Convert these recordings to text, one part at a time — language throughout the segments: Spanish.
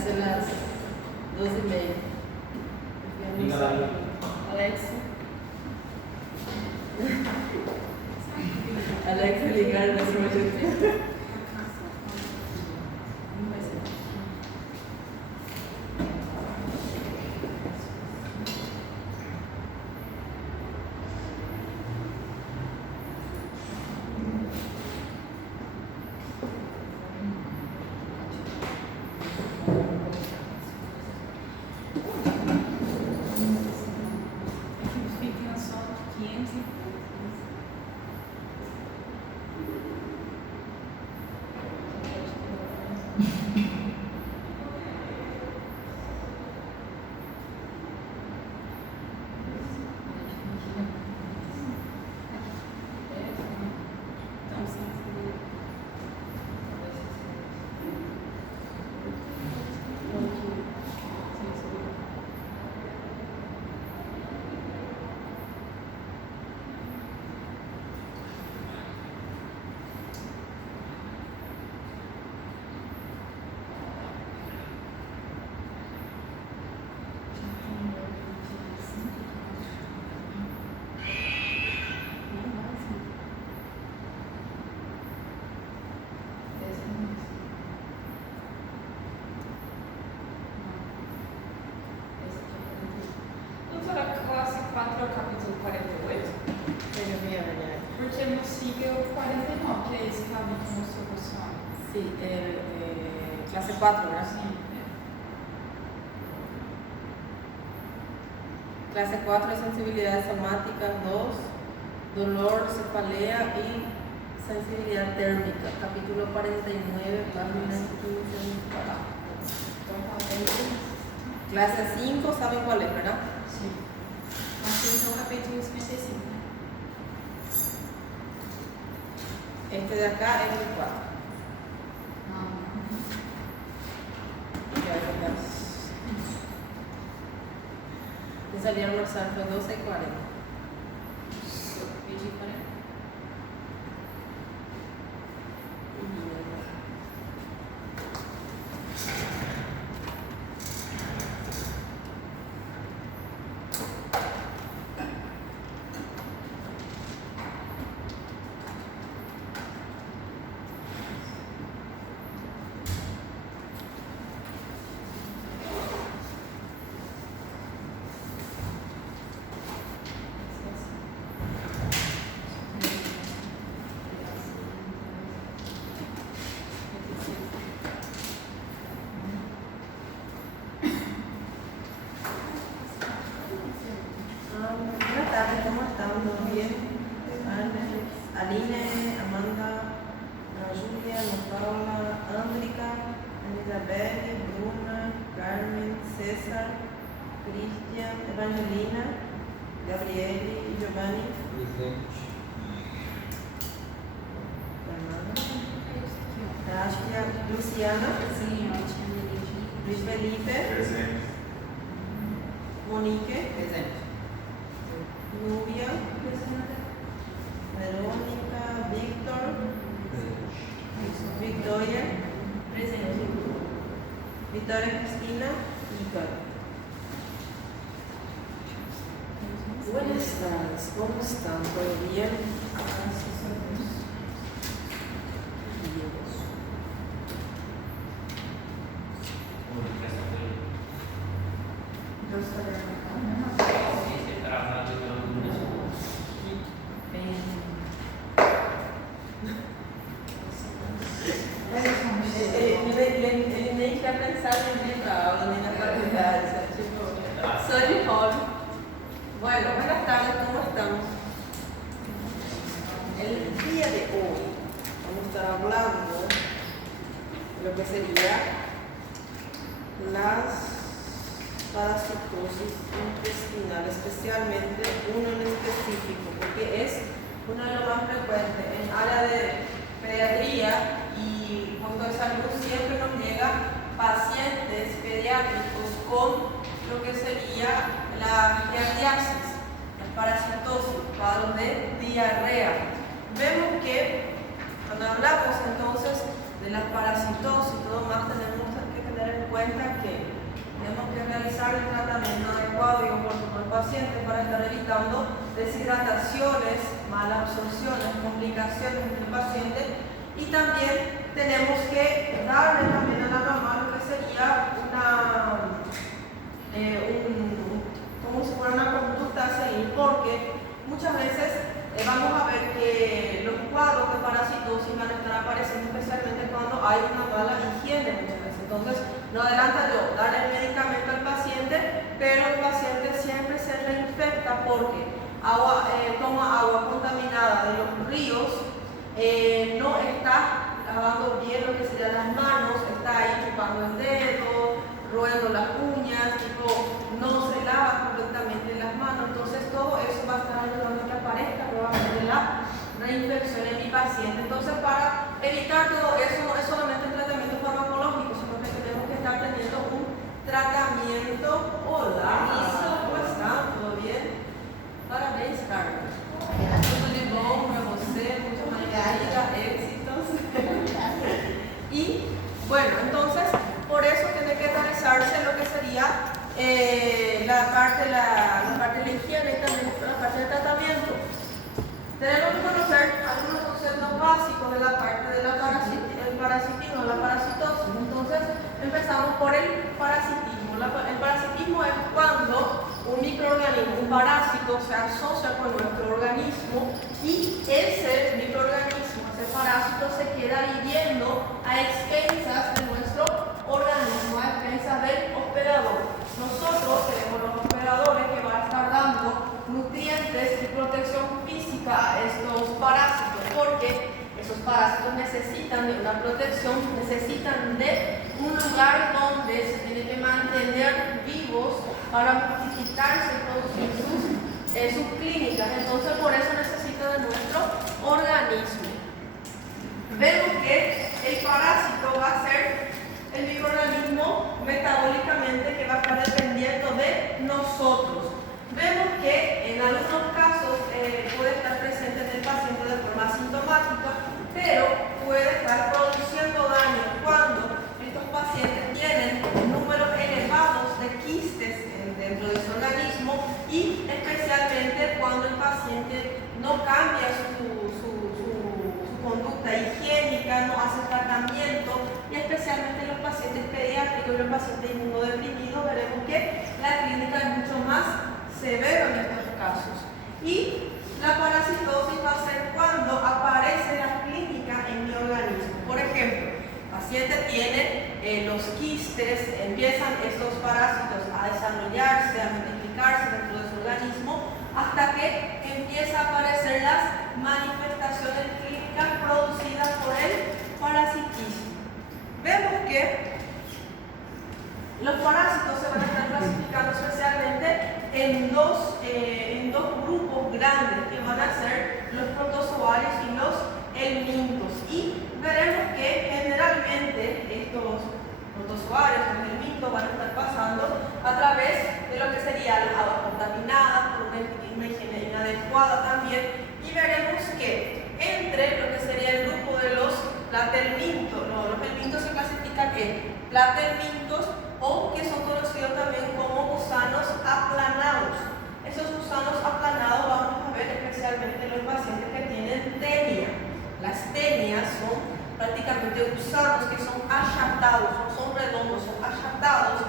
hace las 2:30. Dígala. Alexa. Alexa, ligar nuestro oyente. Capítulo 48, Pero mira, mañana. porque no sigue o 49, que é esse que a Vicky mostrou para a senhora. Sí, clase 4, ¿verdad? Sim. Clase 4, sensibilidad somática. 2, dolor, cefalea y sensibilidad térmica. Capítulo 49, página 15 para abajo. Clase 5, ¿saben cuál es, verdad? Sim. Aqui então, capítulo 55. Este de acá es el 4. Ya verás. Yo salí a almorzar, fue 12:40. Pedi 40. Buenas tardes, ¿cómo están? ¿Todo bien? Aline, Amanda, Julia, Paula, Andrica, Elizabeth, Bruna, Carmen, César, Cristian, Evangelina, Gabriele y Giovanni. Presente. Tasha, Luciana, Sim, ótimo. Luis Felipe, Presente. Monique, Presente. Nubia, Verónica, Víctor, Victoria, Presente. Victoria Cristina y Caro. Buenas tardes, ¿cómo están? ¿Todo bien? Graças a Deus. Deus está Ele nem quer pensar em vir para aula, nem na faculdade, sabe? Tipo, só de hobby. Bueno, buenas tardes, ¿cómo estamos? El día de hoy vamos a estar hablando de lo que sería las parasitosis intestinal, especialmente uno en específico, porque es uno de los más frecuentes en área de pediatría y punto de salud. Siempre nos llegan pacientes pediátricos con lo que sería la giardiasis, la parasitosis, cuadros de diarrea. Vemos que cuando hablamos entonces de la parasitosis, todo más tenemos que tener tener en cuenta que tenemos que realizar el tratamiento adecuado y oportuno al paciente para estar evitando deshidrataciones, malabsorciones, complicaciones en el paciente, y también tenemos que darle también a la mamá lo que sería como si fuera una conducta a seguir, porque muchas veces vamos a ver que los cuadros de parasitosis van a estar apareciendo especialmente cuando hay una mala higiene muchas veces. Entonces, no adelanta yo darle el medicamento al paciente, pero el paciente siempre se reinfecta porque toma agua contaminada de los ríos, no está lavando bien lo que serían las manos, está ahí chupando el dedo, roendo las uñas, no se lava completamente las manos. Entonces todo eso va a estar ayudando a que aparezca nuevamente la reinfección en mi paciente. Entonces, para evitar todo eso, no es solamente el tratamiento farmacológico, sino que tenemos que estar teniendo un tratamiento. Hola, ¿cómo están? ¿Todo bien? Parabéns, Carlos. Tudo de bom para você, muchas maravilla, éxitos. Y bueno, entonces, por eso tiene que realizarse lo que sería la parte de la higiene y también la parte del tratamiento. Tenemos que conocer algunos conceptos básicos de la parte del parasitismo, la parasitosis. Entonces, empezamos por el parasitismo. El parasitismo es cuando un microorganismo, un parásito, se asocia con nuestro organismo y ese microorganismo, ese parásito, se queda viviendo a expensas de nuestro organismo, a expensas del hospedador. Nosotros tenemos los hospedadores que van a estar dando nutrientes y protección física a estos parásitos, porque esos parásitos necesitan de una protección, necesitan de un lugar donde se tienen que mantener vivos para multiplicarse y producir sus clínicas. Entonces, por eso necesita de nuestro organismo. Vemos que el parásito va a ser el microorganismo metabólicamente que va a estar dependiendo de nosotros. Vemos que en algunos casos puede estar presente en el paciente de forma asintomática, pero puede estar produciendo daño cuando estos pacientes tienen números elevados de quistes dentro de su organismo, y especialmente cuando el paciente no cambia su conducta higiénica, no hace tratamiento, y especialmente los pacientes pediátricos y los pacientes inmunodeprimidos, veremos que la clínica es mucho más severa en estos casos. Y la parasitosis va a ser cuando aparece la clínica en mi organismo. Por ejemplo, el paciente tiene los quistes, empiezan estos parásitos a desarrollarse, a multiplicarse dentro de su organismo, hasta que empieza a aparecer las manifestaciones clínicas producidas por el parasitismo. Vemos que los parásitos se van a estar clasificando especialmente en dos grupos grandes, que van a ser los protozoarios y los helmintos. Y veremos que generalmente estos protozoarios, los helmintos, van a estar pasando a través de lo que sería la agua contaminada, por una higiene inadecuada también, y veremos que entre lo que sería el grupo de los platelmintos, los helmintos se clasifican en platelmintos, o que son conocidos también como gusanos aplanados. Esos gusanos aplanados vamos a ver especialmente en los pacientes que tienen tenia. Las tenias son prácticamente gusanos que son achatados, no son redondos, son achatados,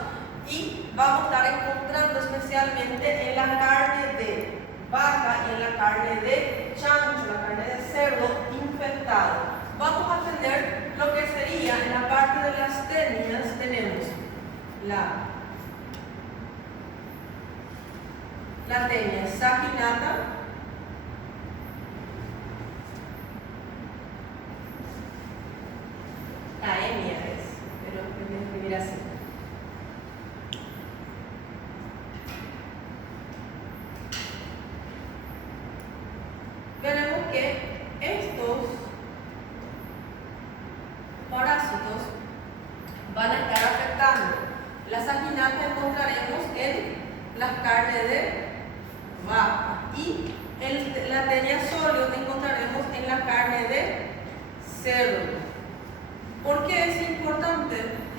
y vamos a estar encontrando especialmente en la carne de vaca y en la carne de chancho, la carne de cerdo infectada. Vamos a tener lo que sería en la parte de las tenias, tenemos la tenia saginata, Taenia es, pero voy a escribir así. Veremos que estos parásitos van a estar afectando. La saginata encontraremos en las carnes de vaca, y la tenia sóleo encontraremos en la carne de cerdo. ¿Por qué es importante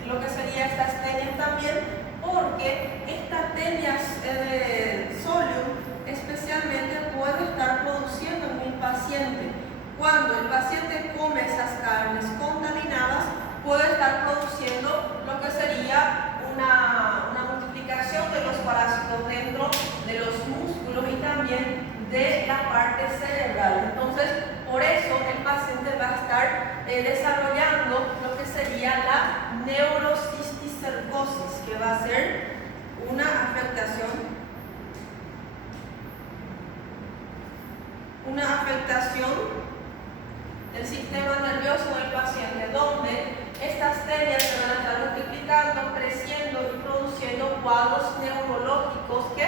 lo que sería estas tenias también, porque estas tenias de solium especialmente puede estar produciendo en mi paciente. Cuando el paciente come esas carnes contaminadas, puede estar produciendo lo que sería una multiplicación de los parásitos dentro de los músculos y también de la parte cerebral. Entonces, por eso el paciente va a estar desarrollando lo que sería la neurocisticercosis, que va a ser una afectación del sistema nervioso del paciente, donde estas tenias se van a estar multiplicando, creciendo y produciendo cuadros neurológicos que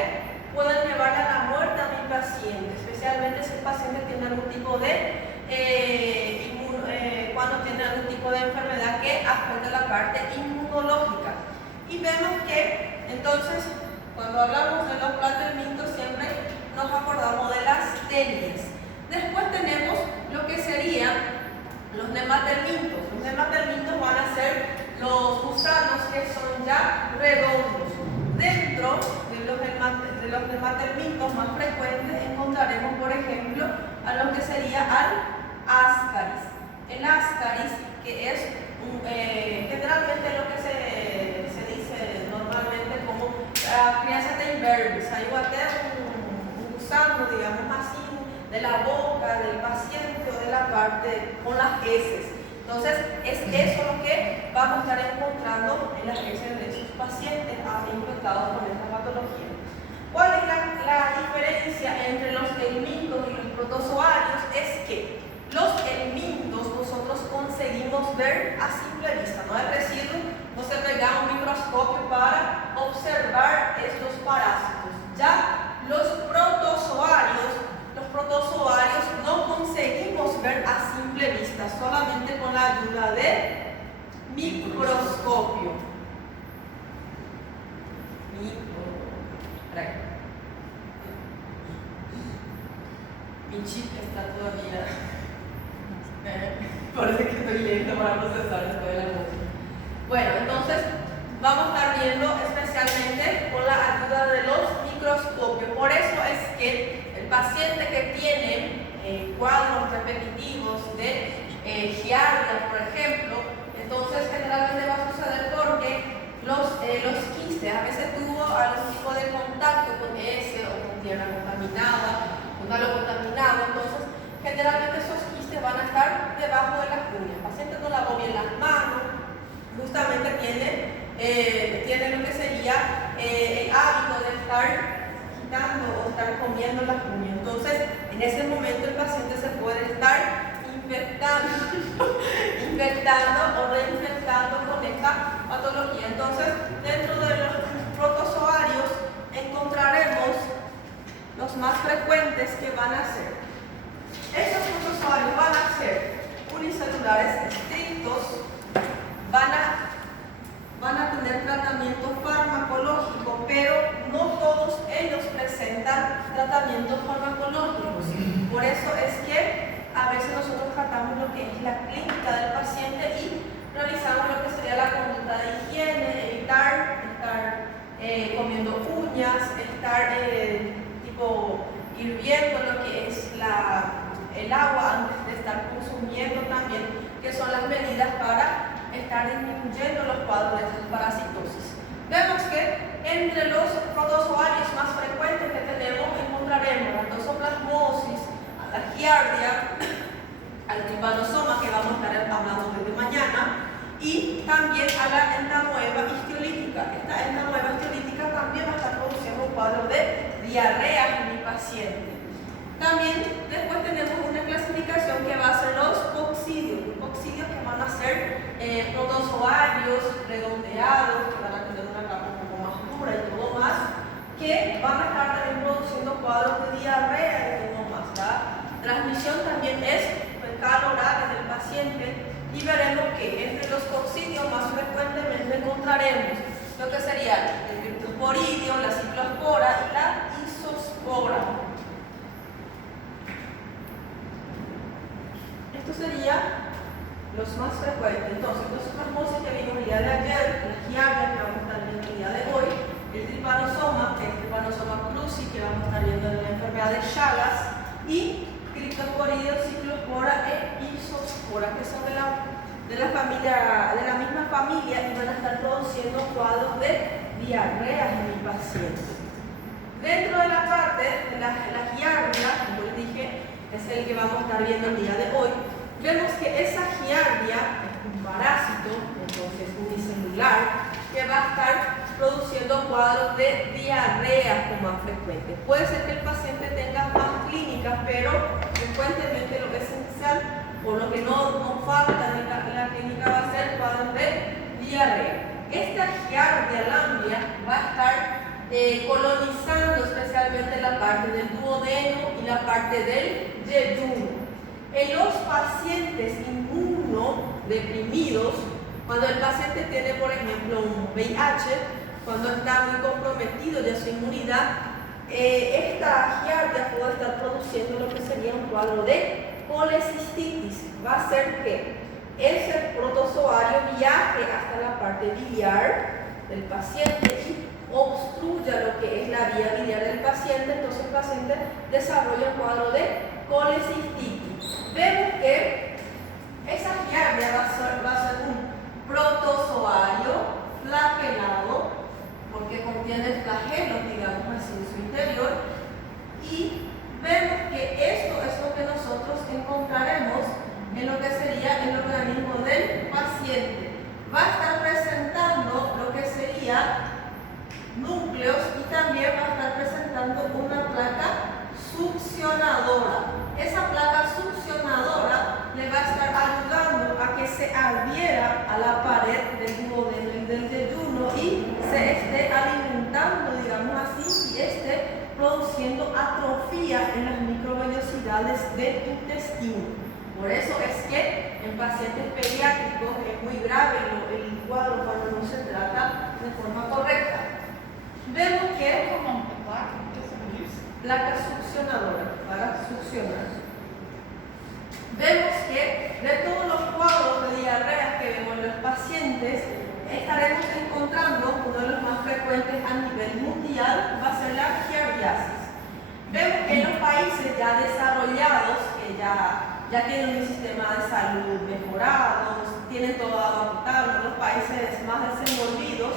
pueden llevar a la muerte a mi paciente, especialmente si el paciente tiene algún tipo de cuando tiene algún tipo de enfermedad que afecta la parte inmunológica. Y vemos que entonces cuando hablamos de los platelmintos siempre nos acordamos de las tenias. Después tenemos lo que serían los nematelmintos. Los nematelmintos van a ser los gusanos que son ya redondos. Dentro de los nematelmintos más frecuentes encontraremos, por ejemplo, a lo que sería al ascaris. El ascaris, que es generalmente lo que se dice normalmente como crianza de imberbis. Hay un gusano, digamos así, de la boca del paciente o de la parte con las heces. Entonces, es eso lo que vamos a estar encontrando en las heces de esos pacientes infectados con esta patología. ¿Cuál es la diferencia entre los helmintos y los protozoarios? Es que los helmintos nosotros conseguimos ver a simple vista, no es decir, no se pega un microscopio para observar estos parásitos. Ya los protozoarios no conseguimos ver a simple vista, solamente con la ayuda de microscopio. Mi chip está todavía. Parece que estoy lento para procesar después de la música. Bueno, entonces vamos a estar viendo especialmente con la ayuda de los microscopios. Por eso es que el paciente que tiene cuadros repetitivos de giardia, por ejemplo, entonces generalmente va a suceder porque los quistes a veces tuvo algún tipo de contacto con heces o con tierra contaminada, con algo contaminado. Entonces generalmente esos quistes van a estar debajo de las uñas. El paciente no lavó bien las manos, justamente tiene lo que sería el hábito de estar quitando o estar comiendo las uñas. Entonces, en ese momento el paciente se puede estar infectando o reinfectando con esta patología. Entonces, dentro de los protozoarios encontraremos los más frecuentes que van a ser. Estos protozoarios van a ser unicelulares estrictos, van a tener tratamiento farmacológico, pero no todos ellos presentan tratamientos farmacológicos. Por eso es que a veces nosotros tratamos lo que es la clínica del paciente y realizamos lo que sería la conducta de higiene, evitar estar comiendo uñas, estar hirviendo lo que es el agua antes de estar consumiendo también, que son las medidas para estar disminuyendo los cuadros de parasitosis. Vemos que entre los protozoarios más frecuentes que tenemos encontraremos la toxoplasmosis, a la giardia, al trypanosoma, que vamos a estar hablando desde mañana, y también a la entamoeba histiolítica. Esta entamoeba histiolítica también va a estar produciendo un cuadro de diarrea en mi paciente. También después tenemos una clasificación que va a ser los coccidios que van a ser protozoarios redondeados, que van a tener una capa un poco más dura y todo más, que van a estar también produciendo cuadros de diarrea y todo más. La transmisión también es fecal-oral del paciente, y veremos que entre los coccidios más frecuentemente encontraremos lo que sería el virtusporidio, la ciclospora y la isospora. Esto sería los más frecuentes. Entonces, los osmosis que vimos el día de ayer, la giardia que vamos a estar viendo el día de hoy, el trypanosoma cruzi que vamos a estar viendo en la enfermedad de Chagas, y Cryptosporidium, Cyclospora e Isospora, que son de la misma familia y van a estar produciendo cuadros de diarrea en el paciente. Dentro de la parte de la giardia, como les dije, es el que vamos a estar viendo el día de hoy, vemos que esa giardia es un parásito, entonces unicelular, que va a estar produciendo cuadros de diarrea con más frecuencia. Puede ser que el paciente tenga más clínicas, pero frecuentemente lo esencial o lo que no falta en la clínica va a ser cuadros de diarrea. Esta giardia lamblia va a estar colonizando especialmente la parte del duodeno y la parte del yeyuno. En los pacientes inmunodeprimidos, cuando el paciente tiene, por ejemplo, un VIH, cuando está muy comprometido ya su inmunidad, esta giardia puede estar produciendo lo que sería un cuadro de colecistitis. Va a hacer que ese protozoario viaje hasta la parte biliar del paciente y obstruya lo que es la vía biliar del paciente, entonces el paciente desarrolla un cuadro de colecistitis. Vemos que esa giardia va a ser un protozoario flagelado, porque contiene flagelos, digamos así, en su interior, y vemos que esto es lo que nosotros encontraremos en lo que sería el organismo del paciente. Va a estar presentando lo que sería núcleos y también va a estar presentando una placa succionadora. Esa placa succionadora le va a estar ayudando a que se adhiera a la pared del duodeno y del yeyuno y se esté alimentando, digamos así, y esté produciendo atrofia en las microvellosidades del intestino. Por eso es que en pacientes pediátricos es muy grave el cuadro cuando no se trata de forma correcta. Vemos que placa succionadora, para succionar. Vemos que de todos los cuadros de diarrea que vemos en los pacientes, estaremos encontrando uno de los más frecuentes a nivel mundial, va a ser la giardiasis. Vemos que en los países ya desarrollados, que ya tienen un sistema de salud mejorado, tienen todo agua potable, los países más desenvolvidos,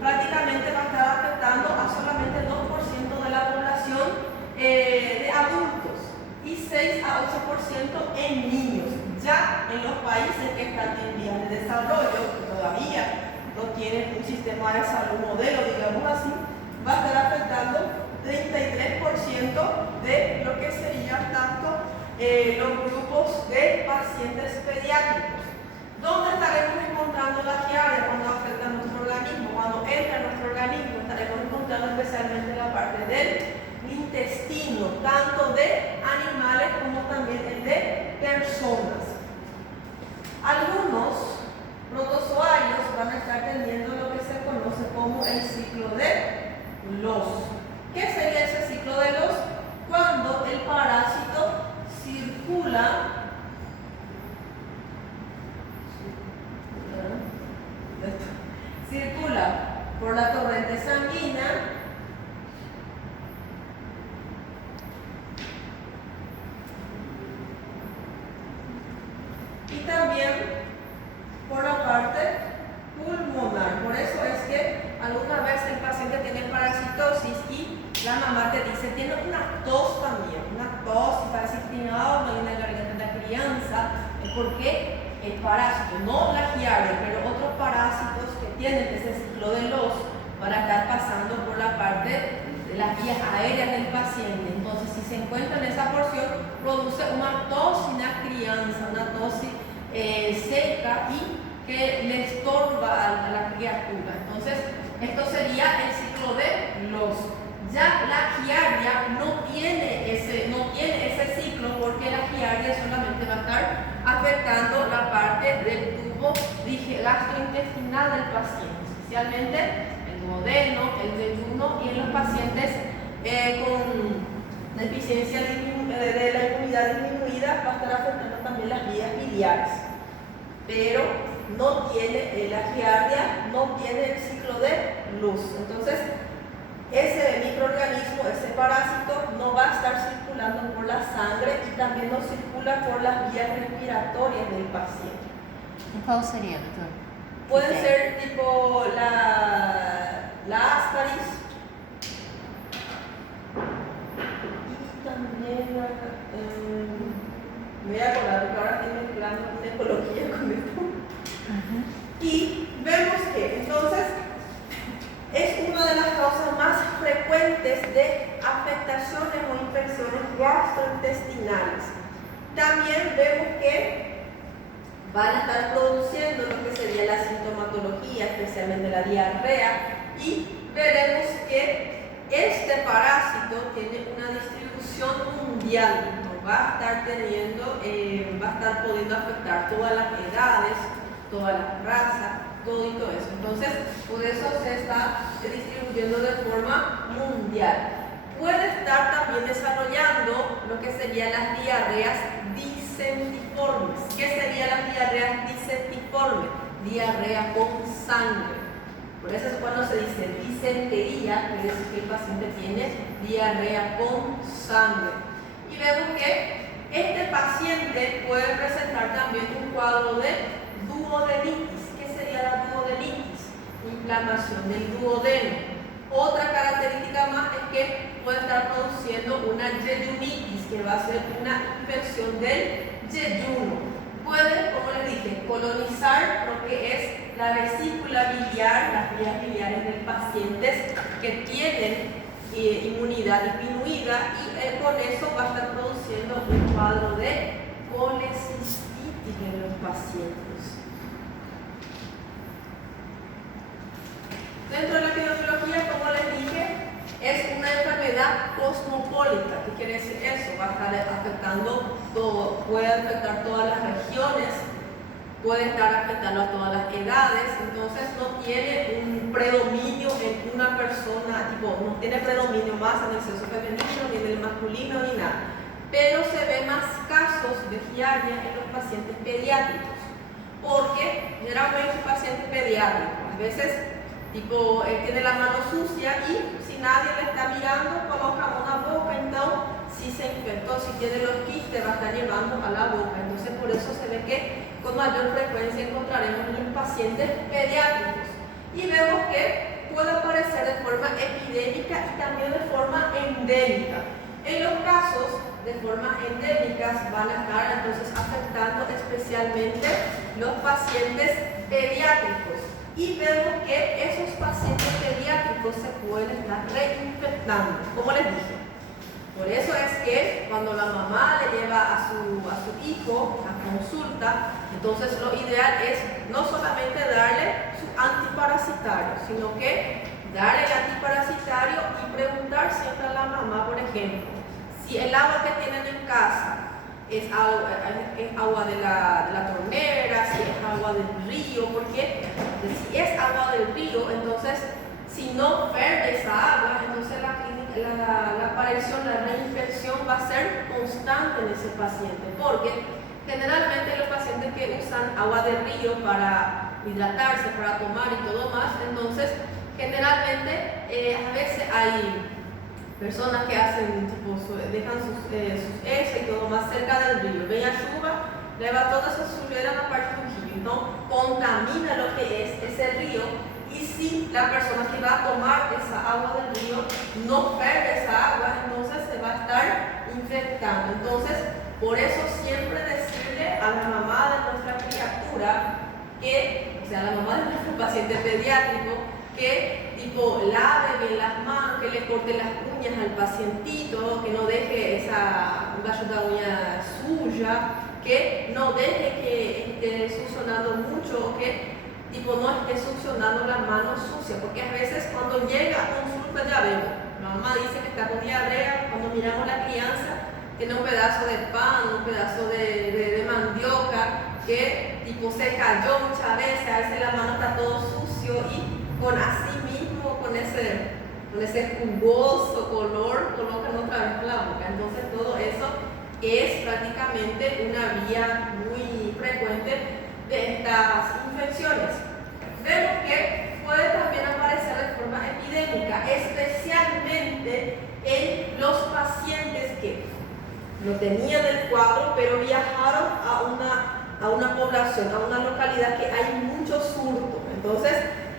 prácticamente va a estar afectando a solamente el 2% de la población de adultos y 6 a 8% en niños. Ya en los países que están en vías de desarrollo, que todavía no tienen un sistema de salud modelo, digamos así, va a estar afectando 33% de lo que serían tanto los grupos de pacientes pediátricos. ¿Dónde estaremos encontrando la giardia cuando afecta a nuestro organismo? Cuando entra en nuestro organismo estaremos encontrando especialmente la parte del intestino, tanto de animales como también el de personas. Algunos protozoarios van a estar teniendo lo que se conoce como el ciclo de Loss. ¿Qué sería ese ciclo de Loss? Cuando el parásito circula por la torrente sanguínea y también por la parte pulmonar. Por eso es que alguna vez el paciente tiene parasitosis y la mamá te dice, tiene una tos también, una tos y parece que tiene agua en la garganta de la crianza, es porque el parásito, no la giardia, pero otros parásitos que tienen ese ciclo de Loss van a estar pasando por la parte de las vías aéreas del paciente. Entonces, si se encuentra en esa porción, produce una tos en la crianza, una tos seca y que le estorba a la criatura. Entonces, esto sería el ciclo de Loss. Ya la giardia no tiene ese ciclo porque la giardia solamente va a estar afectando la parte del tubo gastrointestinal del paciente, especialmente el duodeno, el yeyuno y en los pacientes con deficiencia de la inmunidad disminuida va a estar afectando también las vías biliares. pero no tiene, la giardia no tiene el ciclo de luz. Entonces, ese microorganismo, ese parásito, no va a estar circulando por la sangre y también no circula por las vías respiratorias del paciente. ¿Cuál sería, doctor? Pueden Ok. ser tipo la ascaris y también me voy a acordar porque ahora estoy mezclando una ecología con esto. Y vemos que entonces es una de las causas más frecuentes de afectaciones o infecciones gastrointestinales. También vemos que van a estar produciendo lo que sería la sintomatología, especialmente la diarrea, y veremos que este parásito tiene una distribución mundial, ¿no? Va a estar pudiendo afectar todas las edades, todas las razas, todo y todo eso. Entonces, por eso se está distribuyendo de forma mundial. Puede estar también desarrollando lo que serían las diarreas disentiformes. ¿Qué serían las diarreas disentiformes? Diarrea con sangre. Por eso es cuando se dice disentería, quiere decir que el paciente tiene diarrea con sangre. Y vemos que este paciente puede presentar también un cuadro de duodenitis. ¿Qué sería la duodenitis? Inflamación del duodeno. Otra característica más es que puede estar produciendo una yeyunitis, que va a ser una infección del yeyuno. Puede, como les dije, colonizar lo que es la vesícula biliar, las vías biliares del paciente que tienen inmunidad disminuida, y con eso va a estar produciendo un cuadro de colecistitis en los pacientes. Dentro de la epidemiología, como les dije, es una enfermedad cosmopolita. ¿Qué quiere decir eso? Va a estar afectando todo, puede afectar todas las regiones, puede estar afectando a todas las edades, entonces no tiene un predominio en una persona, no tiene predominio más en el sexo femenino, ni en el masculino, ni nada. Pero se ven más casos de giardia en los pacientes pediátricos, porque generalmente un paciente pediátrico, a veces él tiene la mano sucia y si nadie le está mirando, coloca una boca, entonces si se infectó, si tiene los quistes, va a estar llevando a la boca. Entonces por eso se ve que con mayor frecuencia encontraremos en los pacientes pediátricos. Y vemos que puede aparecer de forma epidémica y también de forma endémica. En los casos de forma endémicas van a estar entonces afectando especialmente los pacientes pediátricos. Y vemos que esos pacientes pediátricos se pueden estar reinfectando, como les dije. Por eso es que cuando la mamá le lleva a su hijo a consulta, entonces lo ideal es no solamente darle su antiparasitario, sino que darle el antiparasitario y preguntar siempre a la mamá, por ejemplo, si el agua que tienen en casa es agua de la tornera, si es agua del río, porque si es agua del río, entonces si no ferve esa agua, entonces la aparición, la reinfección va a ser constante en ese paciente, porque generalmente los pacientes que usan agua del río para hidratarse, para tomar y todo más, entonces generalmente a veces hay personas que hacen, dejan sus heces y todo más cerca del río. Ven a Chuba, le va toda esa suciedad a la parte del río, ¿no? Contamina lo que es ese río, y si la persona que va a tomar esa agua del río no ferve esa agua, entonces se va a estar infectando. Entonces, por eso siempre decirle a la mamá de nuestra criatura, la mamá de nuestro paciente pediátrico, que lave bien las manos, que le corte las uñas al pacientito, que no deje un gallo de uña suya, que no deje que esté succionando mucho, o que no esté succionando la mano sucia, porque a veces cuando llega a consulta ya vemos, la mamá dice que está con diarrea, cuando miramos la crianza tiene un pedazo de pan, un pedazo de mandioca, que se cayó muchas veces, a veces la mano está todo sucio, y con así mismo, con ese jugoso color, colocan otra vez la boca. Entonces todo eso es prácticamente una vía muy frecuente de estas infecciones. Vemos que puede también aparecer de forma epidémica, especialmente en los pacientes que no tenían el cuadro, pero viajaron a una población, a una localidad que hay mucho surto. Entonces,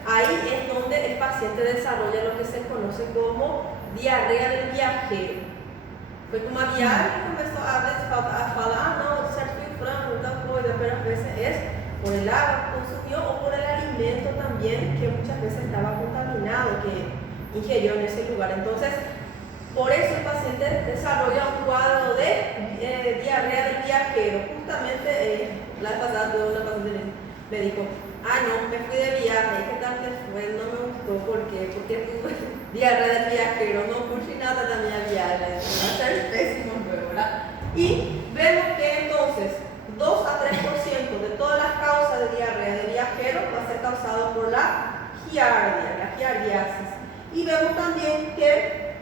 ahí es donde el paciente desarrolla lo que se conoce como diarrea del viajero. Foi com uma viagem que começou a falar, não, certo que frango, tal coisa, pero a veces es por el agua que consumió o por el alimento también, que muchas veces estaba contaminado, que ingirió en ese lugar. Entonces, por eso el paciente desarrolla un cuadro de diarrea del viajero. Justamente, la vez pasada tuve una paciente me dijo, no, me fui de viaje, ¿qué tal te fue? No me gustó, ¿por qué? Porque tuve diarrea del viajero, no puse nada de mi viaje, va a ser pésimo luego, ¿verdad? Y vemos que entonces 2 a 3% de todas las causas de diarrea de viajero va a ser causado por la giardia, la giardiasis. Y vemos también que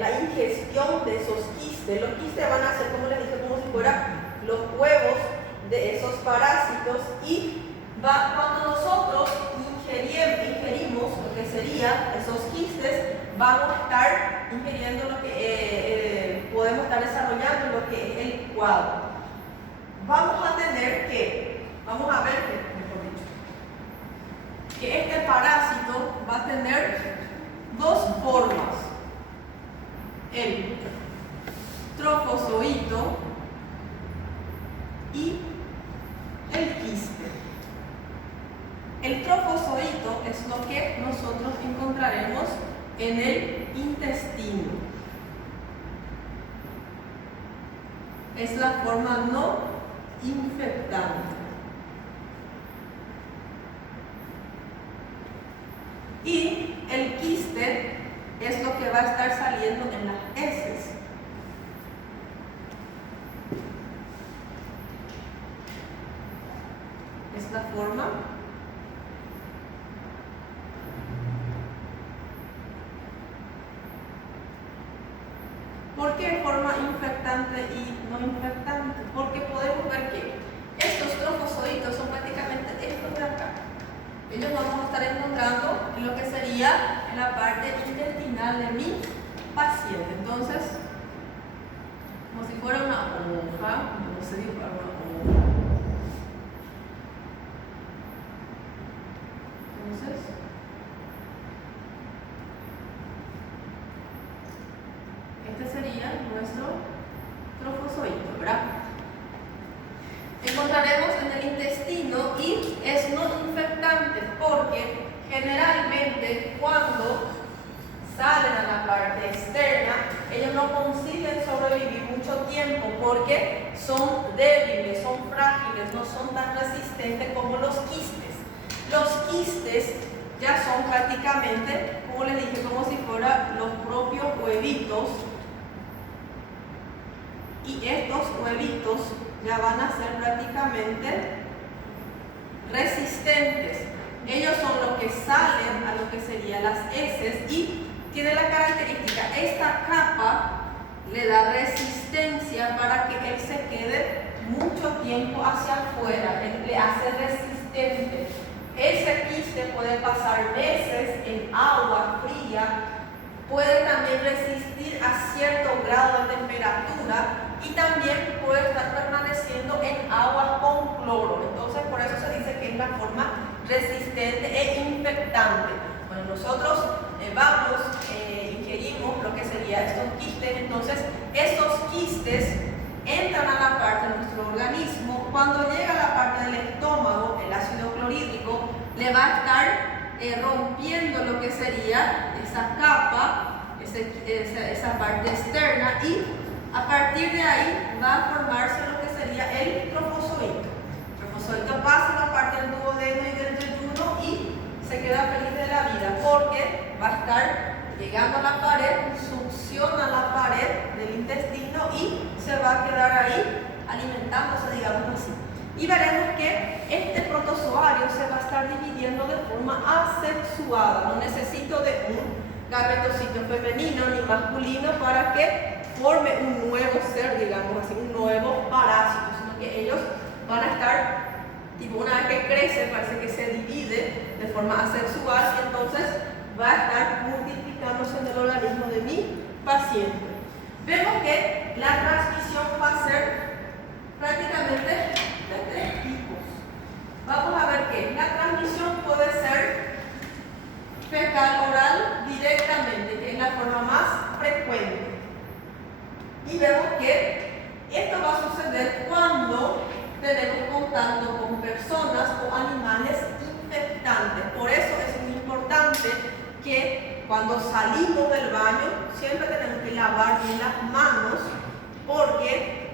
la ingestión de esos quistes, los quistes van a ser, como les dije, como si fueran los huevos de esos parásitos, y cuando nosotros ingerimos lo que serían esos quistes, vamos a estar ingiriendo lo que podemos estar desarrollando lo que es el cuadro. Vamos a ver que, mejor dicho, que este parásito va a tener dos formas: el trofozoito y el quiste. El trofozoito es lo que nosotros encontraremos en el intestino. Es la forma no infectante. Y el quiste es lo que va a estar saliendo en las heces. Es la forma ¿por qué forma infectante y no infectante? Porque podemos ver que estos trofozoitos son prácticamente estos de acá. Ellos vamos a estar encontrando en lo que sería en la parte intestinal de mi paciente. Entonces, como si fuera una hoja, no se dibuja una hoja. Entonces, este sería nuestro trofozoito, ¿verdad? Encontraremos en el intestino y es no infectante porque generalmente cuando salen a la parte externa, ellos no consiguen sobrevivir mucho tiempo porque son débiles, son frágiles, no son tan resistentes como los quistes. Los quistes ya son prácticamente, como les dije, como si fueran los propios huevitos, y estos huevitos ya van a ser prácticamente resistentes. Ellos son los que salen a lo que serían las heces y tiene la característica, esta capa le da resistencia para que él se quede mucho tiempo hacia afuera, él le hace resistente. Ese quiste puede pasar meses en agua fría, puede también resistir a cierto grado de temperatura y también puede estar permaneciendo en agua con cloro. Entonces, por eso se dice que es la forma resistente e infectante. Bueno, nosotros ingerimos lo que sería estos quistes. Entonces, estos quistes entran a la parte de nuestro organismo. Cuando llega a la parte del estómago, el ácido clorhídrico le va a estar rompiendo lo que sería esa capa, esa parte externa, y a partir de ahí va a formarse lo que sería el trofozoito. El trofozoito pasa a la parte del duodeno y del yeyuno y se queda feliz de la vida porque va a estar llegando a la pared, succiona la pared del intestino y se va a quedar ahí alimentándose, digamos así. Y veremos que este protozoario se va a estar dividiendo de forma asexuada. No necesito de un gametocito femenino ni masculino para que forme un nuevo ser, digamos así, un nuevo parásito, sino que ellos van a estar, tipo una vez que crece, parece que se divide de forma asexual y entonces va a estar multiplicándose en el organismo de mi paciente. Vemos que la transmisión va a ser prácticamente de 3 tipos. Vamos a ver que la transmisión puede ser fecal oral directamente, que es la forma más frecuente. Y vemos que esto va a suceder cuando tenemos contacto con personas o animales infectantes. Por eso es muy importante que cuando salimos del baño siempre tenemos que lavar bien las manos, porque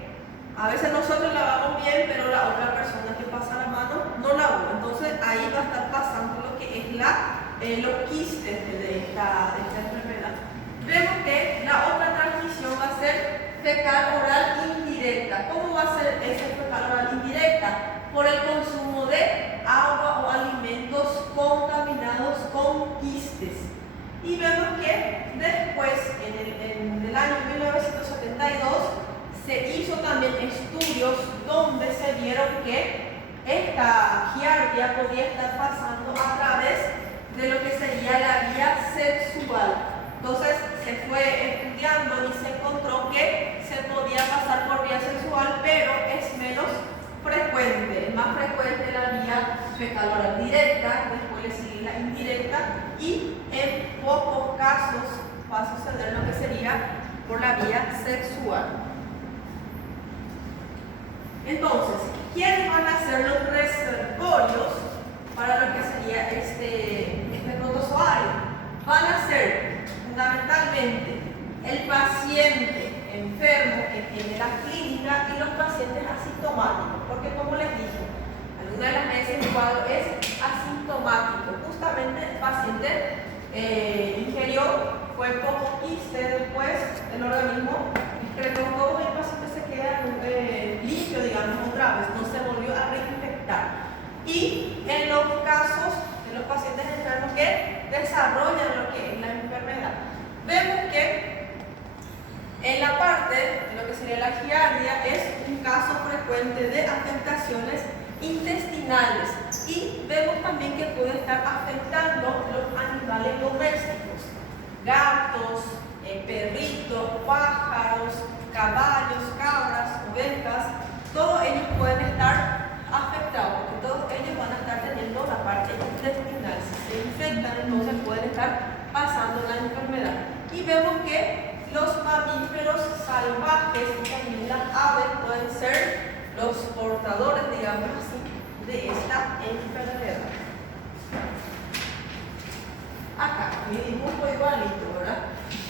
a veces nosotros lavamos bien, pero la otra persona que pasa la mano no lavó. Entonces ahí va a estar pasando lo que es los quistes de esta enfermedad. Vemos que la otra transmisión va a ser fecal oral indirecta. ¿Cómo va a ser esa fecal oral indirecta? Por el consumo de agua o alimentos contaminados con quistes. Y vemos que después, en el año 1972, se hizo también estudios donde se vieron que esta giardia podía estar pasando a través de lo que sería la vía sexual. Entonces se fue estudiando y se encontró que se podía pasar por vía sexual, pero es menos frecuente. Es más frecuente la vía fecal oral directa, después le sigue la indirecta y en pocos casos va a suceder lo que sería por la vía sexual. Entonces, ¿quiénes van a ser los reservorios para lo que sería este protozoario? Van a ser fundamentalmente el paciente enfermo que tiene la clínica y los pacientes asintomáticos, porque como les dije, algunas de las veces el cuadro es asintomático. Justamente el paciente ingirió, fue poco quiste, después el organismo excretó todo y el paciente se queda limpio, digamos, otra vez, no se volvió a reinfectar. Y en los casos de los pacientes enfermos que desarrollan lo que es la enfermedad, vemos que en la parte de lo que sería la giardia es un caso frecuente de afectaciones intestinales y vemos también que puede estar afectando los animales domésticos, gatos, perritos, pájaros, caballos, cabras, ovejas. Todos ellos pueden estar afectados porque todos ellos van a estar teniendo la parte intestinal. Si se infectan, entonces pueden estar pasando la enfermedad. Y vemos que los mamíferos salvajes y también las aves pueden ser los portadores, digamos así, de esta enfermedad. Acá, mi dibujo igualito, ¿verdad?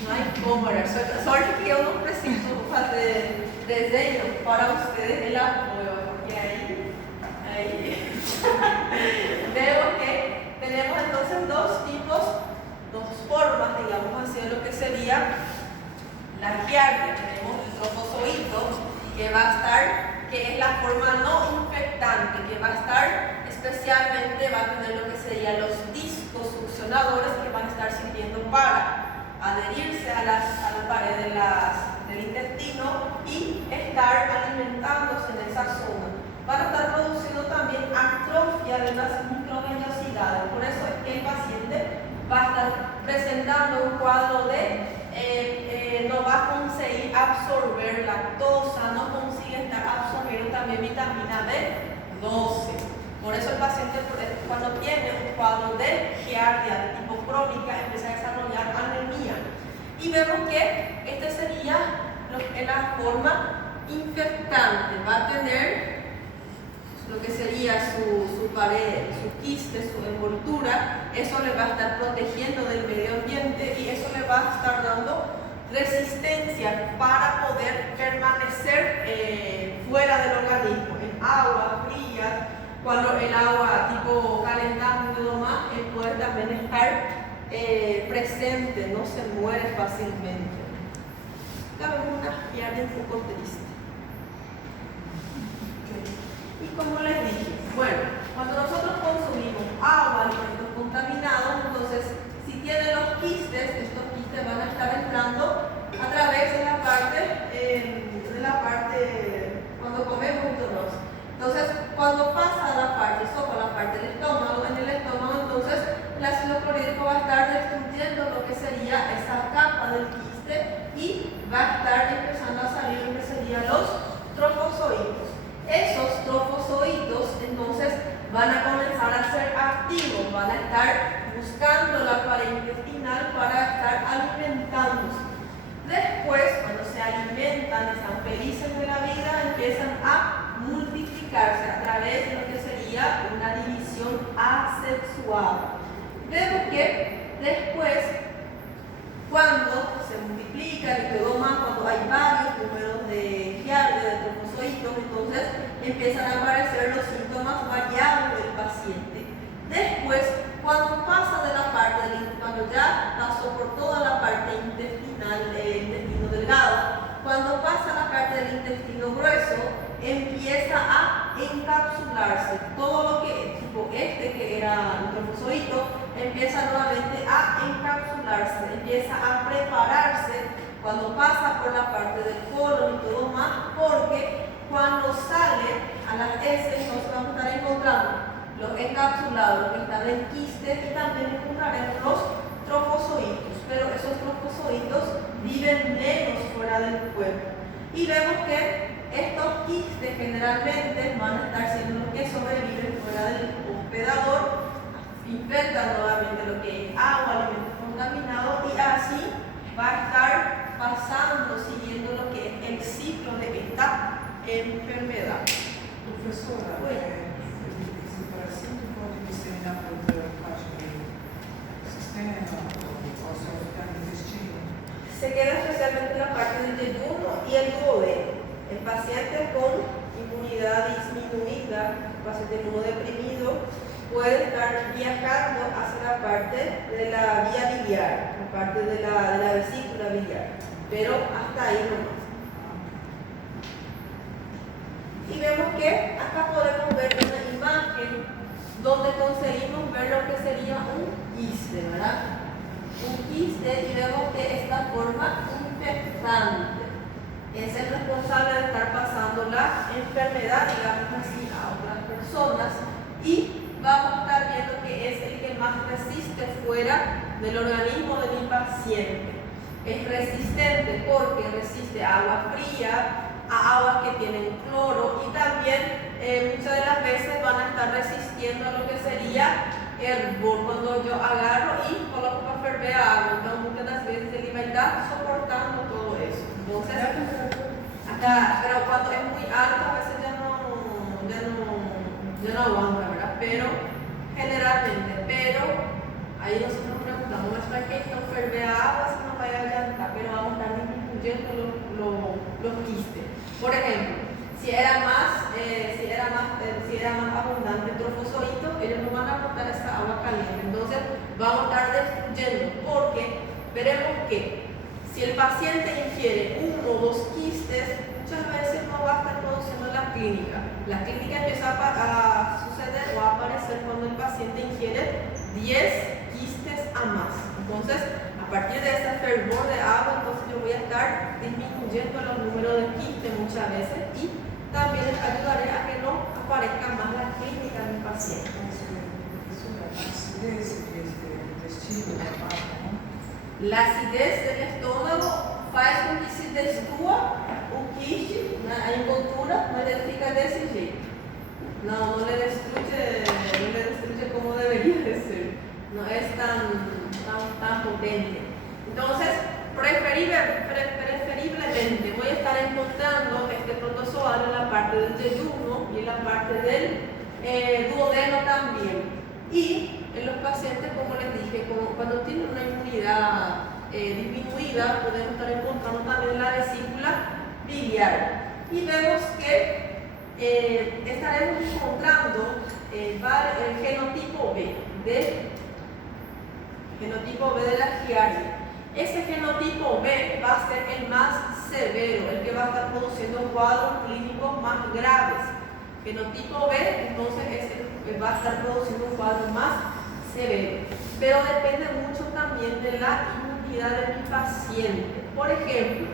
No hay cómo ver. Solo que yo no preciso de diseño para ustedes en la prueba, porque ahí veo que tenemos entonces dos formas, digamos así, de lo que sería la giardia. Tenemos el trofozoito, que va a estar, que es la forma no infectante, que va a estar especialmente, va a tener lo que serían los discos succionadores que van a estar sirviendo para adherirse a la pared del intestino y estar alimentándose en esa zona. Van a estar produciendo también atrofia de las microvellosidades. Por eso es que el paciente va a estar presentando un cuadro de no va a conseguir absorber lactosa, no consigue estar absorbiendo también vitamina B12. Por eso el paciente, cuando tiene un cuadro de giardia de tipo crónica, empieza a desarrollar anemia. Y vemos que este sería la forma infectante. Va a tener lo que sería su pared, su quiste, su envoltura. Eso le va a estar protegiendo del medio ambiente y eso le va a estar dando resistencia para poder permanecer fuera del organismo, en agua fría. Cuando el agua tipo calentando y demás, él puede también estar presente, no se muere fácilmente. Acá vemos una giardia un poco triste. Y como les dije, bueno, cuando nosotros consumimos agua, alimentos contaminados, entonces si tienen los quistes, estos quistes van a estar entrando a través de la parte cuando comemos y todo eso. Entonces destruyendo lo que sería esa capa del quiste y va a estar empezando a salir lo que serían los trofozoitos. Esos trofozoitos entonces van a comenzar a ser activos, van a estar buscando la pared intestinal para estar alimentándose. Después, cuando se alimentan, están felices de la vida, empiezan a multiplicarse a través de lo que sería una división asexuada. Vemos que después, cuando se multiplican y todo más, cuando hay varios números de giardia, de trofozoitos, entonces empiezan a aparecer los síntomas variados del paciente. Después, cuando pasa de la parte cuando ya pasó por toda la parte intestinal del intestino delgado, cuando pasa la parte del intestino grueso, empieza a encapsularse. Todo lo que, tipo que era el trofozoito, empieza nuevamente a encapsularse, empieza a prepararse cuando pasa por la parte del colon y todo más, porque cuando sale a las heces nos vamos a estar encontrando los encapsulados que están en quistes y también encontraremos los trofozoitos, pero esos trofozoitos viven menos fuera del cuerpo. Y vemos que estos quistes generalmente van a estar siendo los que sobreviven fuera del hospedador, infectan nuevamente lo que es agua, alimentos contaminados y así va a estar pasando, siguiendo lo que es el ciclo de esta enfermedad. Professora, esse parasito pode disseminar para outra parte do sistema, ou só ficar no intestino? Se queda especialmente en la parte del yeyuno y el duodeno. El paciente con inmunidad disminuida, el paciente inmunodeprimido, puede estar viajando hacia la parte de la vía biliar, la parte de la vesícula biliar, pero hasta ahí nomás. Y vemos que acá podemos ver una imagen donde conseguimos ver lo que sería un quiste, ¿verdad? Un quiste, y vemos que esta forma infectante es el responsable de estar pasando la enfermedad, digamos así, a otras personas, y vamos a estar viendo que es el que más resiste fuera del organismo de mi paciente. Es resistente porque resiste a agua fría, a aguas que tienen cloro, y también muchas de las veces van a estar resistiendo a lo que sería hervor. Cuando yo agarro y coloco para ferver agua, entonces muchas de las veces él va a estar soportando todo eso. Entonces, acá, pero cuando es muy alto a veces ya no aguanta, ¿verdad? Pero generalmente, ahí nosotros nos preguntamos, ¿es para que esto ferve agua si no vaya a llantar? Pero vamos a estar disminuyendo los quistes. Por ejemplo, si era más abundante el trofozoito, ellos no van a botar esa agua caliente. Entonces vamos a estar destruyendo, porque veremos que si el paciente ingiere 1 o 2 quistes, muchas veces no va a estar produciendo la clínica. La clínica empieza a suceder o a aparecer cuando el paciente ingiere 10 quistes a más. Entonces, a partir de ese fervor de agua, entonces yo voy a estar disminuyendo los números de quistes muchas veces, y también les ayudaré a que no aparezca más la clínica en mi paciente. Professora, a acidez desse intestino da mata, não? La acidez del estómago faz com que se destrua o quiste, a envoltura, mas ele fica desse jeito. Não le destruye como debería de ser. No es tan potente. Entonces, preferiblemente voy a estar encontrando este protozoario en la parte del yeyuno y en la parte del duodeno también. Y en los pacientes, como les dije, cuando tienen una inmunidad disminuida, podemos estar encontrando también la vesícula biliar. Y vemos que estaremos encontrando el genotipo B de la giardia. Ese genotipo B va a ser el más severo, el que va a estar produciendo cuadros clínicos más graves. Genotipo B, entonces, va a estar produciendo un cuadro más severo. Pero depende mucho también de la inmunidad de mi paciente. Por ejemplo,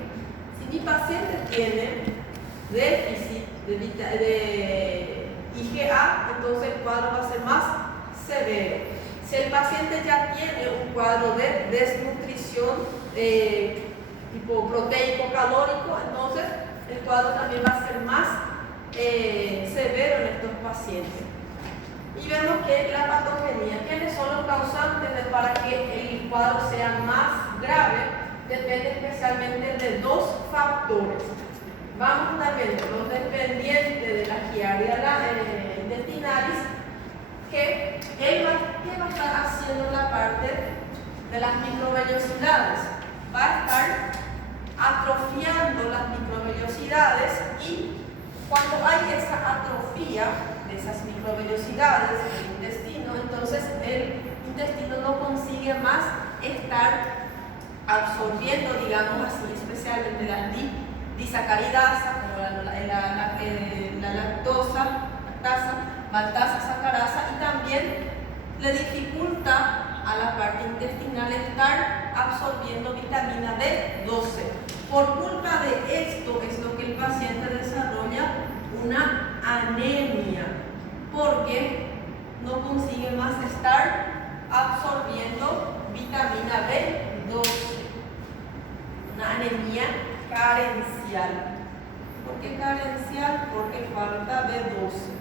si mi paciente tiene déficit de IgA, entonces el cuadro va a ser más severo. Si el paciente ya tiene un cuadro de desnutrición tipo proteico-calórico, entonces el cuadro también va a ser más severo en estos pacientes. Y vemos que la patogenia, ¿quiénes son los causantes para que el cuadro sea más grave? Depende especialmente de dos factores. Vamos a estar viendo los dependientes de la giardia intestinalis, que él ¿qué va a estar haciendo en la parte de las microvellosidades? Va a estar atrofiando las microvellosidades, y cuando hay esa atrofia de esas microvellosidades del intestino, entonces el intestino no consigue más estar absorbiendo, digamos así, especialmente las disacaridasa, como la lactosa, maltasa, sacarasa, y también le dificulta a la parte intestinal estar absorbiendo vitamina B12. Por culpa de esto es lo que el paciente desarrolla una anemia, porque no consigue más estar absorbiendo vitamina B12. Una anemia carencial. ¿Por qué carencial? Porque falta B12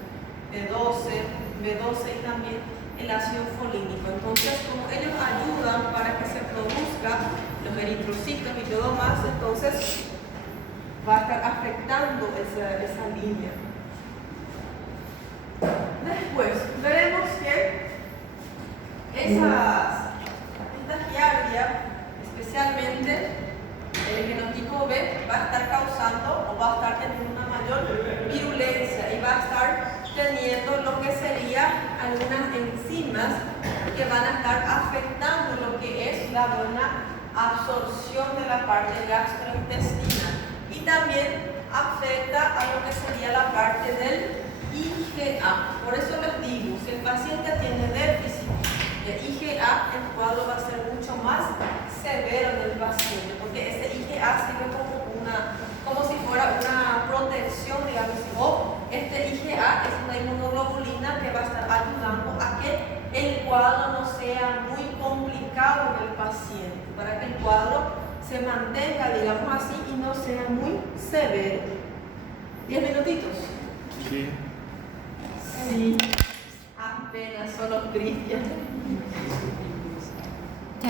y también el ácido folínico. Entonces, como ellos ayudan para que se produzca los eritrocitos y todo más, entonces va a estar afectando esa línea. Después veremos que esta giardia, especialmente el genotipo B, va a estar causando o va a estar teniendo una mayor virulencia, y va a estar teniendo lo que sería algunas enzimas que van a estar afectando lo que es la buena absorción de la parte gastrointestinal, y también afecta a lo que sería la parte del IgA. Por eso les digo, si el paciente tiene déficit de IgA, el cuadro va a ser mucho más severo del paciente, porque ese IgA sirve como si fuera una protección, digamos, o este IgA es una inmunoglobulina que va a estar ayudando a que el cuadro no sea muy complicado en el paciente, para que el cuadro se mantenga, digamos así, y no sea muy severo. 10 minutitos. Sí. Sí, apenas solo Cristian. Sí.